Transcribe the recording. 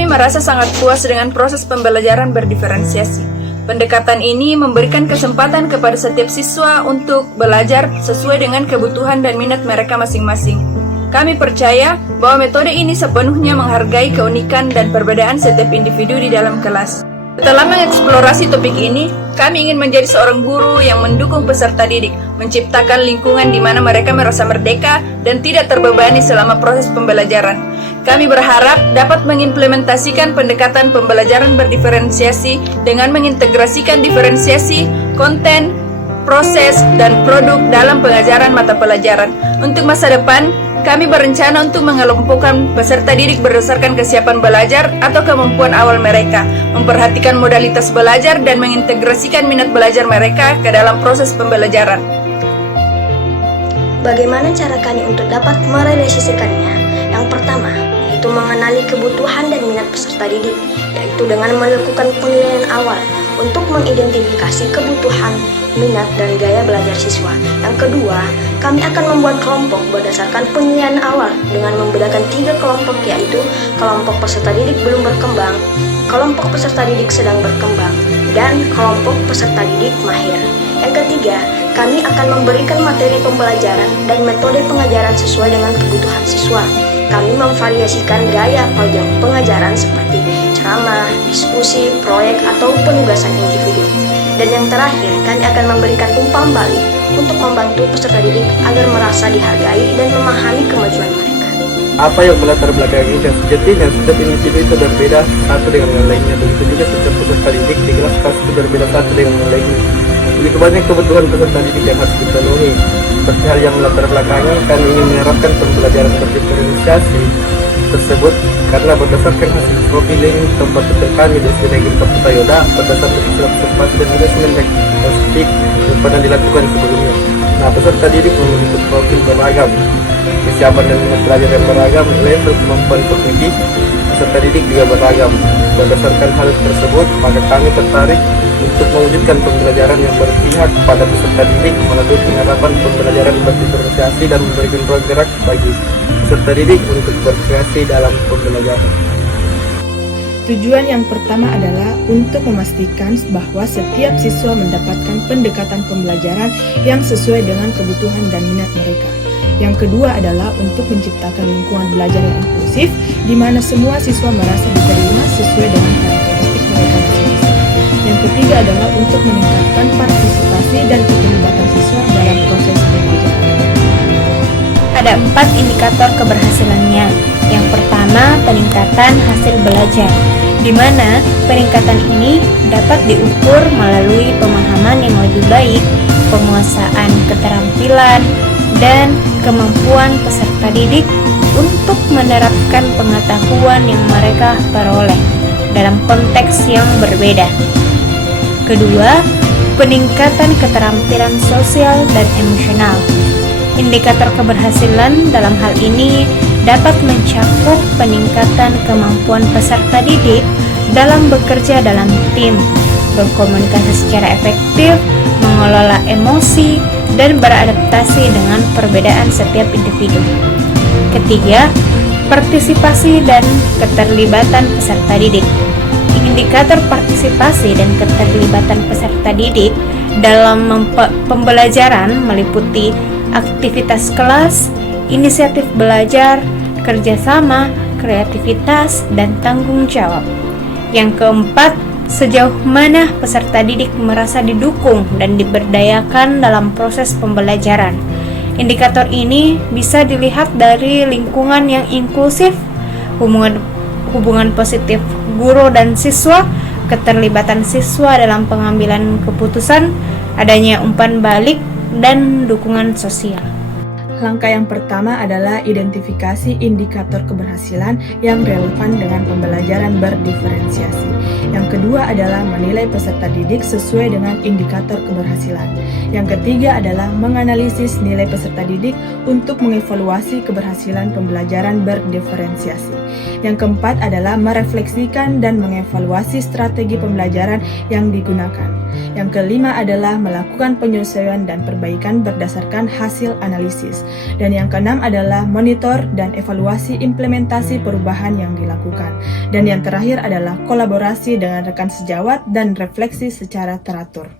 Kami merasa sangat puas dengan proses pembelajaran berdiferensiasi. Pendekatan ini memberikan kesempatan kepada setiap siswa untuk belajar sesuai dengan kebutuhan dan minat mereka masing-masing. Kami percaya bahwa metode ini sepenuhnya menghargai keunikan dan perbedaan setiap individu di dalam kelas. Setelah mengeksplorasi topik ini, kami ingin menjadi seorang guru yang mendukung peserta didik, menciptakan lingkungan di mana mereka merasa merdeka dan tidak terbebani selama proses pembelajaran. Kami berharap dapat mengimplementasikan pendekatan pembelajaran berdiferensiasi dengan mengintegrasikan diferensiasi, konten, proses, dan produk dalam pengajaran mata pelajaran. Untuk masa depan, kami berencana untuk mengelompokkan peserta didik berdasarkan kesiapan belajar atau kemampuan awal mereka, memperhatikan modalitas belajar dan mengintegrasikan minat belajar mereka ke dalam proses pembelajaran. Bagaimana cara kami untuk dapat merealisasikannya? Yang pertama, yaitu mengenali kebutuhan dan minat peserta didik, yaitu dengan melakukan penilaian awal untuk mengidentifikasi kebutuhan, minat, dan gaya belajar siswa. Yang kedua, kami akan membuat kelompok berdasarkan penilaian awal dengan membedakan 3 kelompok, yaitu kelompok peserta didik belum berkembang, kelompok peserta didik sedang berkembang, dan kelompok peserta didik mahir. Yang ketiga, kami akan memberikan materi pembelajaran dan metode pengajaran sesuai dengan kebutuhan siswa. Kami memvariasikan gaya pengajaran seperti ceramah, diskusi, proyek, atau penugasan individu. Dan yang terakhir, kami akan memberikan umpan balik untuk membantu peserta didik agar merasa dihargai dan memahami kemajuan mereka. Apa yang melatar belakangi dan sejatinya setiap individu itu berbeda satu dengan yang lainnya. Begitu juga setiap peserta didik di kelas itu berbeda satu dengan yang lainnya. Begitu banyak kebutuhan peserta didik yang harus dipenuhi. Seperti hal yang melatar belakangi, kami ingin menerapkan pembelajaran berdiferensiasi tersebut karena berdasarkan hasil profiling tempat kerja kami di Sinergi Kota Yoda berdasarkan hasil observasi dan assessment diagnostik yang pernah dilakukan sebelumnya. Nah, peserta didik memiliki profil beragam, kesiapan dan minat belajar yang beragam, level kemampuan kognitif peserta didik juga beragam. Berdasarkan hal tersebut, maka kami tertarik untuk mewujudkan pembelajaran yang berpihak pada peserta didik melalui penerapan pembelajaran berdiferensiasi dan memberikan ruang gerak bagi peserta didik untuk berkreasi dalam pembelajaran. Tujuan yang pertama adalah untuk memastikan bahwa setiap siswa mendapatkan pendekatan pembelajaran yang sesuai dengan kebutuhan dan minat mereka. Yang kedua adalah untuk menciptakan lingkungan belajar yang inklusif, di mana semua siswa merasa diterima sesuai dengan karakteristik mereka masing-masing. Yang ketiga adalah untuk meningkatkan partisipasi dan keterlibatan siswa dalam proses belajar. Ada 4 indikator keberhasilannya. Yang pertama, peningkatan hasil belajar, di mana peningkatan ini dapat diukur melalui pemahaman yang lebih baik, penguasaan keterampilan, dan kemampuan peserta didik untuk menerapkan pengetahuan yang mereka peroleh dalam konteks yang berbeda. Kedua, peningkatan keterampilan sosial dan emosional. Indikator keberhasilan dalam hal ini dapat mencakup peningkatan kemampuan peserta didik dalam bekerja dalam tim, berkomunikasi secara efektif, mengelola emosi, dan beradaptasi dengan perbedaan setiap individu. Ketiga, partisipasi dan keterlibatan peserta didik. Indikator partisipasi dan keterlibatan peserta didik dalam pembelajaran meliputi aktivitas kelas, inisiatif belajar, kerjasama, kreativitas, dan tanggung jawab. Yang keempat, sejauh mana peserta didik merasa didukung dan diberdayakan dalam proses pembelajaran. Indikator ini bisa dilihat dari lingkungan yang inklusif, hubungan positif guru dan siswa, keterlibatan siswa dalam pengambilan keputusan, adanya umpan balik, dan dukungan sosial. Langkah yang pertama adalah identifikasi indikator keberhasilan yang relevan dengan pembelajaran berdiferensiasi. Yang kedua adalah menilai peserta didik sesuai dengan indikator keberhasilan. Yang ketiga adalah menganalisis nilai peserta didik untuk mengevaluasi keberhasilan pembelajaran berdiferensiasi. Yang keempat adalah merefleksikan dan mengevaluasi strategi pembelajaran yang digunakan. Yang kelima adalah melakukan penyesuaian dan perbaikan berdasarkan hasil analisis. Dan yang keenam adalah monitor dan evaluasi implementasi perubahan yang dilakukan. Dan yang terakhir adalah kolaborasi dengan rekan sejawat dan refleksi secara teratur.